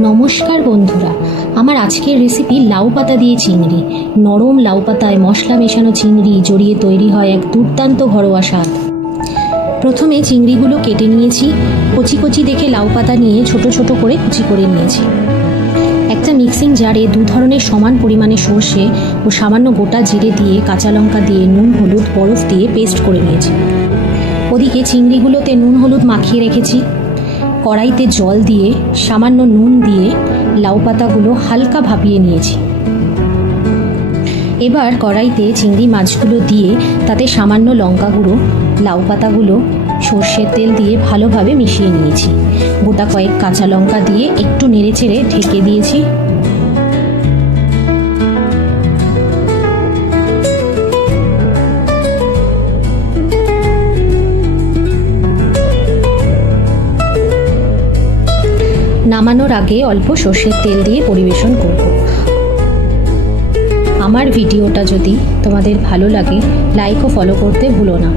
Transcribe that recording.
নমস্কার বন্ধুরা, আমার আজকের রেসিপি লাউ পাতা দিয়ে চিংড়ি। নরম লাউ পাতায় মশলা মেশানো চিংড়ি জড়িয়ে তৈরি হয় এক দুর্দান্ত ঘরোয়া স্বাদ। প্রথমে চিংড়িগুলো কেটে নিয়েছি। কচি কচি দেখে লাউ পাতা নিয়ে ছোট ছোট করে কুচি করে নিয়েছি। একটা মিক্সিং জারে দু ধরনের সমান পরিমাণে সর্ষে ও সামান্য গোটা জিরে দিয়ে কাঁচা লঙ্কা দিয়ে নুন হলুদ বরফ দিয়ে পেস্ট করে নিয়েছি। ওদিকে চিংড়িগুলোতে নুন হলুদ মাখিয়ে রেখেছি। কড়াইতে জল দিয়ে সামান্য নুন দিয়ে লাউ পাতাগুলো হালকা ভাপিয়ে নিয়েছি। এবার কড়াইতে চিংড়ি মাছগুলো দিয়ে তাতে সামান্য লঙ্কা গুঁড়ো, লাউ পাতাগুলো সর্ষের তেল দিয়ে ভালোভাবে মিশিয়ে নিয়েছি। গোটা কয়েক কাঁচা লঙ্কা দিয়ে একটু নেড়েচেড়ে ঢেকে দিয়েছি। নামানোর আগে অল্প সর্ষের তেল দিয়ে পরিবেশন করব। আমার ভিডিওটা যদি তোমাদের ভালো লাগে লাইক ও ফলো করতে ভুলো না।